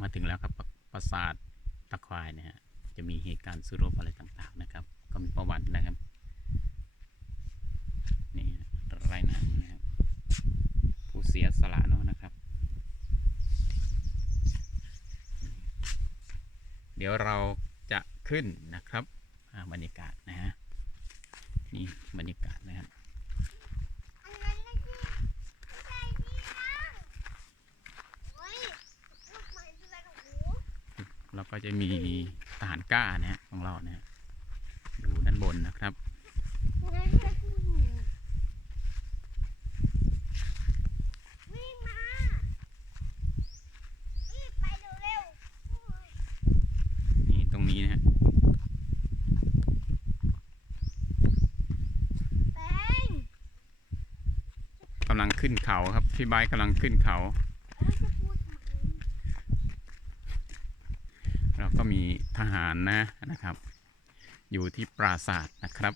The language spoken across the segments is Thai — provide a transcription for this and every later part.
มาถึงแล้วครับปราปราสาทตะควายเนี่ยฮะจะมีเหตุการณ์สู้รบอะไรต่างๆนะครับ ก็มีประวัตินะครับนี่ไรน้ำนะครับผู้เสียสละเนาะนะครับ เดี๋ยวเราจะขึ้นนะครับบรรยากาศนะฮะนี่บรรยากาศนะครับ อันนั้นไม่ใช่ไม่ใช่ที่นั่งเฮ้ยลูกใหม่เป็นอะไรของหนู แล้วก็ จะมีทหารกล้านะฮะของเรานะฮะอยู่ด้านบนนะครับงั้นจะพูดหนูวิ่งมารีบไปเร็วๆโอ้ยนี่ตรงนี้นะฮะแป้ง กำลังขึ้นเขาครับพี่ไบค์กำลังขึ้นเขา เอ้ยจะพูดทำไม แล้วก็มีทหารนะนะครับ อยู่ที่ปราสาทนะครับ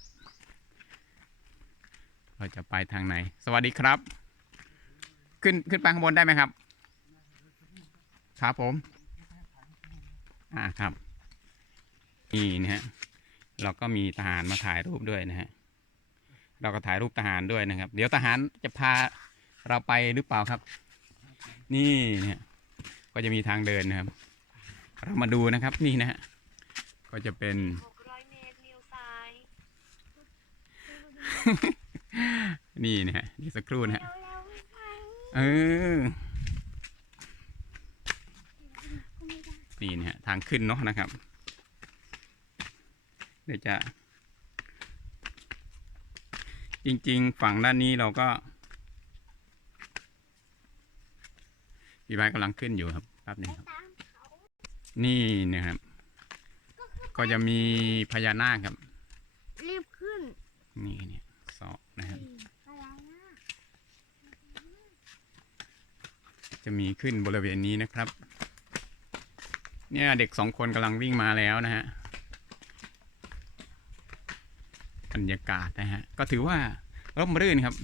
เราจะไปทางไหน สวัสดีครับ ขึ้นขึ้นไปข้างบนได้ไหมครับ ครับผม อ่าครับนี่นะฮะเราก็มีทหารมาถ่ายรูปด้วยนะฮะเราก็ถ่ายรูปทหารด้วยนะครับ เดี๋ยวทหารจะพาเราไปหรือเปล่าครับ นี่เนี่ยก็จะมีทางเดินนะครับ เรามาดูนะครับนี่นะฮะ ก็จะเป็น600เมตรเลี้ยวซ้ายนี่นะฮะนี่สักครู่นะฮะเร็วๆวิ่งไปเออไม่ได้นี่นะฮะทางขึ้นเนาะนะครับ เดี๋ยวจะ จริง ๆ ฝั่งด้านนี้เราก็พี่ไบค์กำลังขึ้นอยู่ครับแป๊บหนึงครับตามเขานี่นะครับ ก็คือก็จะมีพญานาคครับ รีบขึ้น นี่เนี่ยสองนะครับอะไรนะจะมีขึ้นบริเวณนี้นะครับ เนี่ยเด็กสองคนกำลังวิ่งมาแล้วนะฮะบรรยากาศนะฮะ ก็ถือว่าร่มรื่นครับ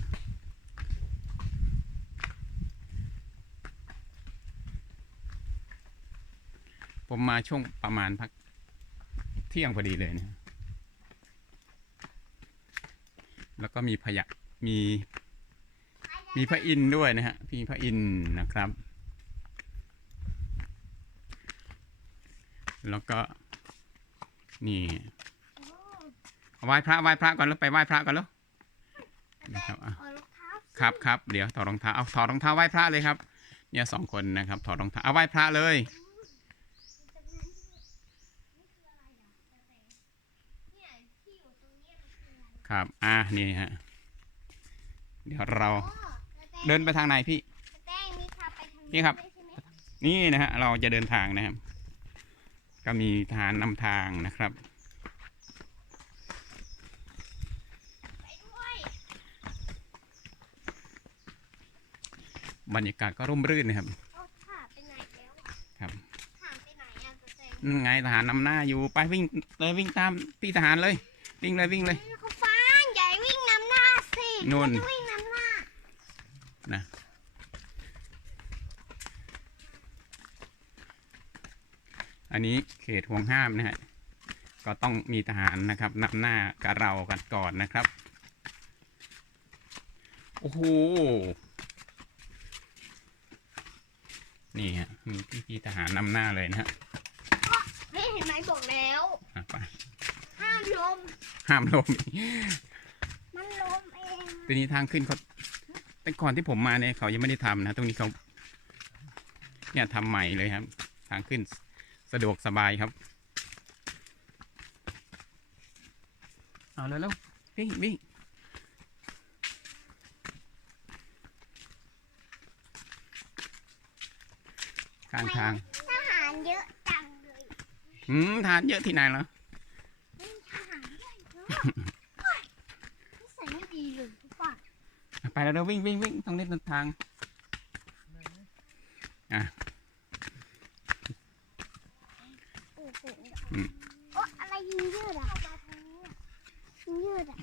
ผมมาช่วงประมาณพักเที่ยงพอดีเลยนะแล้วก็มีพยะมีมีพระอินทร์ด้วยนะฮะมีพระอินทร์นะครับ แล้วก็นี่ไหว้พระไหว้พระก่อนแล้วไปไหว้พระก่อนแล้วนะครับอะเอารองเท้าครับครับเดี๋ยวถอดรองเท้าเอาถอดรองเท้าไหว้พระเลยครับ เนี่ยสองคนนะครับถอดรองเท้าเอาไหว้พระเลยที่อยู่ตรงเนี้ยมัน คืออะไรครับ อะนี่ฮะ เดี๋ยวเราอ๋อแล้วแป้งเดินไปทางไหนพี่ แป้งนี่พาไปทางนี่ครับ ด้วยใช่ไหมนี่นะฮะเราจะเดินทางนะครับ ก็มีทหารนำทางนะครับ ไปด้วยบรรยากาศก็ร่มรื่นนะครับ เอาขาไปไหนแล้วอะครับขาไปไหนอะตัวเองนั่นไงทหารนำหน้าอยู่ไปวิ่งเลยวิ่งตามพี่ทหารเลย วิ่งเลยวิ่งเลย เขาฟังใหญ่วิ่งนำหน้าสิ นู่นเขาจะวิ่งนำหน้านะอันนี้เขตห่วงห้ามนะฮะ ก็ต้องมีทหารนะครับนำหน้ากับเรากันก่อนนะครับ โอ้โห นี่ฮะ มีพี่ๆทหารนำหน้าเลยนะฮะเฮ้ยเห็นไหมบอกแล้วอะไปห้ามลม ห้ามลม มันลม เองทีนี้ทางขึ้นเขาแต่ก่อนที่ผมมาเนี่ยเขายังไม่ได้ทำนะ ตรงนี้เขาเนี่ยทำใหม่เลยครับ ทางขึ้นสะดวกสบายครับ เอาแล้วแล้ววิ่งวิ่งข้างทางทหารเยอะจังเลยหืมทานเยอะที่ไหนเหรอ ไปแล้วเร็ววิ่งวิ่งวิ่งต้องเล่นทางโอ้โหอืม โอ้อะไรยิงยืดอะยิงยืดอะ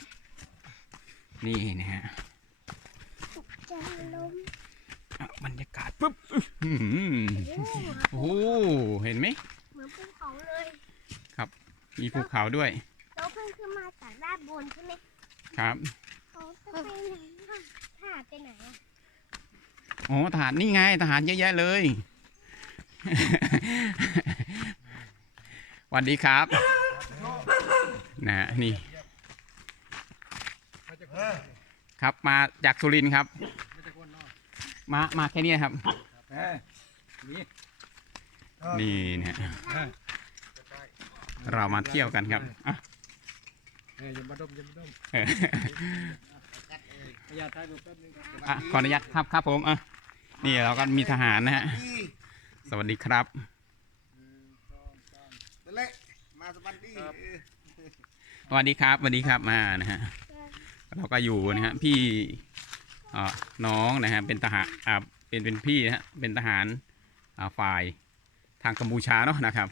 นี่นะฮะจะล้มอะบรรยากาศปุ๊บอื้ออื้อหือโอ้โหโอ้โหเห็นไหมเหมือนภูเขาเลยมีภูเขาด้วย เราเพิ่งขึ้นมาจากด้านบนใช่ไหม ครับ เขาจะไปไหนอะถ้าไปไหนอะ โอ้ทหารนี่ไงทหารเยอะแยะเลยสวัสดีครับนะฮะนี่ ครับมาจากสุรินทร์ครับ มามาแค่นี้ครับ นี่นะฮะเรามาเที่ยวกันครับอะ เอ้ยอย่ามาดมอย่ามาดม เอออย่าถ่ายรูปแป๊บนึงอะขออนุญาตครับครับผมอะนี่เราก็มีทหารนะฮะสวัสดีครับนั่นแหละมาสวัสดีเออสวัสดีครับสวัสดีครับมานะฮะเราก็อยู่นะฮะพี่เอ่อน้องนะฮะเป็นทหารอ่าเป็นเป็นพี่นะฮะเป็นทหารอ่าฝ่ายทางกัมพูชาเนาะนะครับ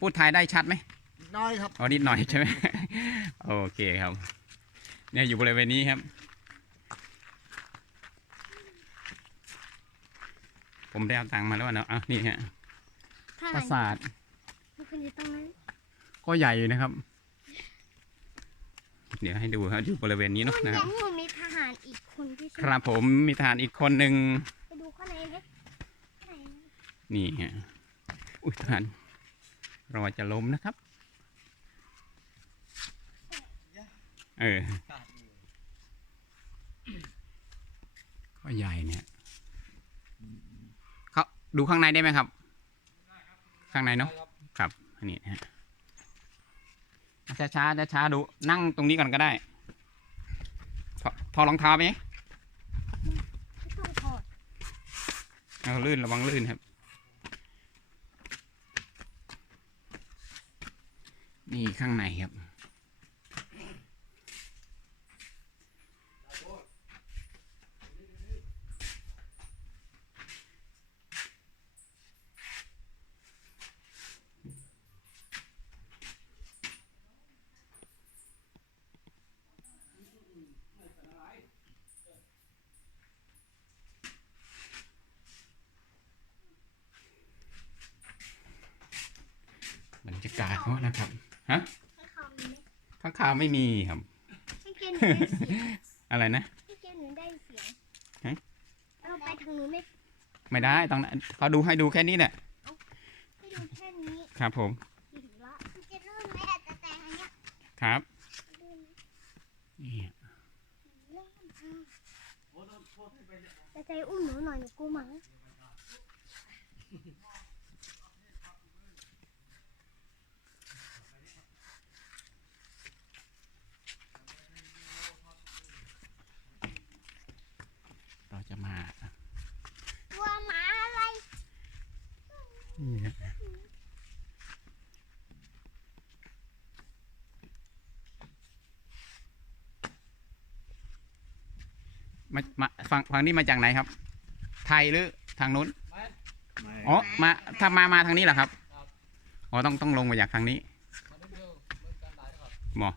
พูดไทยได้ชัดไหมนิดน้อยครับ อ๋อนิดหน่อยใช่ไหม โอเคครับ เนี่ยอยู่บริเวณนี้ครับ ผมได้เอาตังค์มาแล้วเนาะอะนี่ฮะทปราหารสาทมันคืออยู่ตรงนั้นก็ใหญ่อยู่นะครับ เดี๋ยวให้ดูครับอยู่บริเวณนี้เนาะคุณนะครับยังอยู่มีทหารอีกคนที่คใช่ไหมรับผมมีทหารอีกคนหนึ่งไปดูข้างในไหมไหนนี่ฮะอุ้ยทหารเราจะล้มนะครับ เออก็ใหญ่เนี่ยเขา ดูข้างในได้ไหมครับ ข้างในเนาะครับอันนี้ฮะช้าช้าช้าช้าดูนั่งตรงนี้ก่อนก็ได้ถอดรองเท้าไหมเอาลื่นระวังลื่นครับ นี่ข้างในครับ กาศเขานะครับให้เขามีไหมข้างคาวไม่มีครับให้เกณฑ์หนูได้เสียงอะไรนะให้เกณฑ์หนูได้เสียงฮะเราไปทางนู้นไหมไม่ได้ต้องนั้นเขาดูให้ดูแค่นี้แหละให้ดูแค่นี้ ครับผมถึงละมันจะลื่นไหมอาจจะแต่อันเนี้ยครับลื่นไหมนี่ลื่นอะจะใจอุ้มหนูหน่อยหนูกลัวหมาเราจะมา กลัวหมาอะไร นี่ฮะ มามาฝั่งฝั่งนี้มาจากไหนครับ ไทยหรือทางนู้นอ๋อมาถ้ามามาทางนี้เหรอครับอ๋อต้องต้องลงมาจากทางนี้หมอ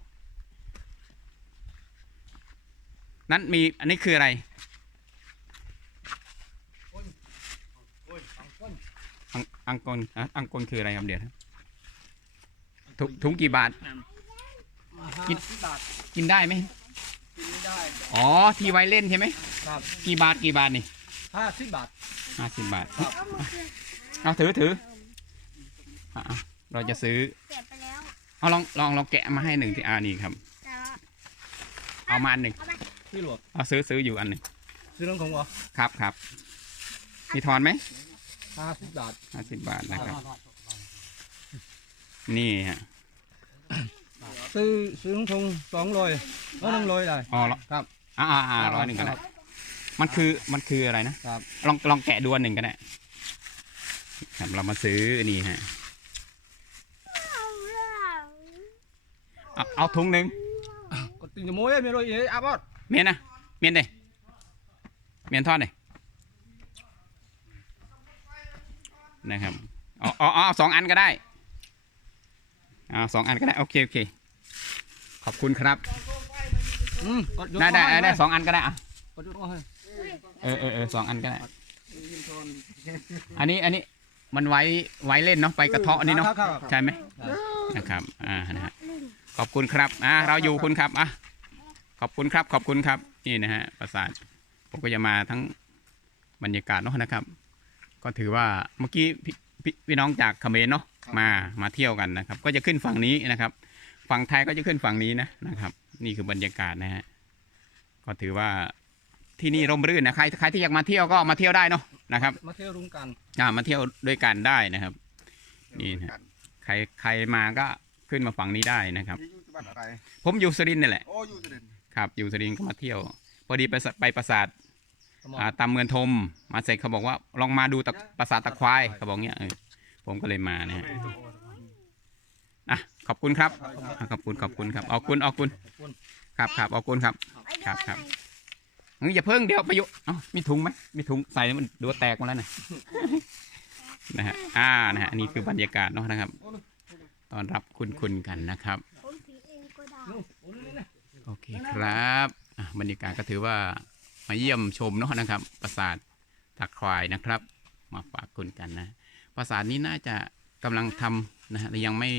นั้นมีอันนี้คืออะไรอังอังกลอะอังกลคืออะไรครับเดี๋ยวนะถุงถุงกี่บาทกินบาทกินได้ไหมกิน ไม่ได้อ๋อที่ไว้เล่นใช่ไหมครับกี่บาทกี่บาทนี่ห้าสิบบาท ห้าสิบบาทครับก็มันคือเอาถือถืออะอะเราจะซื้อ เก็บไปแล้วเอาลองลองลองแกะมาให้หนึ่งที่อ่านี่ครับ แต่ว่าเอามาอันหนึ่งพี่หลวงเอาซื้อซื้ออยู่อันหนึ่งซื้อน้องของเหรอครับครับมีทอนไหมห้าสิบบาทห้าสิบบาทนะครับ นี่ฮะ ซื้อซื้อน้องของสองร้อยเอาน้องร้อยได้อ๋อครับอ่าอ่าอ่าร้อยหนึ่งก็ได้มันคือมันคืออะไรนะครับ ลองลองแกะดูอันหนึ่งก็ได้ครับเรามาซื้อนี่ฮะเอาล่ะเอาเอาถุงหนึ่งก็ติงจะโม้ยไม่รู้ยังไงอาบอดเมียนนะเมียนเดเมียนทอดเดนะครับอ๋ออ๋ออ๋อสองอันก็ได้เอาสองอันก็ได้โอเคโอเค ขอบคุณครับอืมกดยกได้ได้มาให้ได้สองอันก็ได้อะกดยกมาให้เออเออเออสองอันก็ได้ยิมทนอันนี้อันนี้มันไว้ไว้เล่นเนาะไปกระเทาะนี่เนาะครับครับใช่ไหมนะครับอ่านะฮะขอบคุณครับอ่าเราอยู่คุณครับอะขอบคุณครับขอบคุณครับนี่นะฮะปราสาทผมก็จะมาทั้งบรรยากาศเนาะนะครับ ก็ถือว่าเมื่อกี้พี่พี่พี่น้องจากเขมรเนาะ มามาเที่ยวกันนะครับ ก็จะขึ้นฝั่งนี้นะครับ ฝั่งไทยก็จะขึ้นฝั่งนี้นะนะครับ นี่คือบรรยากาศนะฮะก็ถือว่าที่นี่ร่มรื่นนะใครใครที่อยากมาเที่ยวก็มาเที่ยวได้เนาะนะครับ มาเที่ยวรุงกันอ่ามาเที่ยวด้วยกันได้นะครับ นี่นะใครใครมาก็ขึ้นมาฝั่งนี้ได้นะครับนี่อยู่จังหวัดอะไรผมอยู่สุรินทร์นี่แหละโอ้อยู่สุรินทร์ครับ อยู่สุรินทร์ก็มาเที่ยว พอดีไปสไปปราสาทสมองอ่าตามเมืองทม มาเสร็จเขาบอกว่าลองมาดูตะปราสาทตะควายเขาบอกเงี้ยเออ ผมก็เลยมานะฮะอะขอบคุณครับอะขอบคุณขอบคุณครับขอบคุณขอบคุณขอบคุณครับครับขอบคุณครับ ครับครับหน่อยงั้อย่าเพิ่งเดี๋ยวประโยชน์เอ้ามีถุงไหมมีถุงใส่แล้วมันดูแตกหมาแล้วนะนะฮะอ่านะฮะอันนี่คือบรรยากาศเนาะนะครับตอนรับคุณคุณกันนะครับ ผมสีเองก็ได้ โอเคครับอะบรรยากาศก็ถือว่ามาเยี่ยมชมเนาะนะครับปราสาทตะควายนะครับ มาฝากคุณกันนะ ประสาทนี้น่าจะกำลังทำนะฮะแต่ยังไม่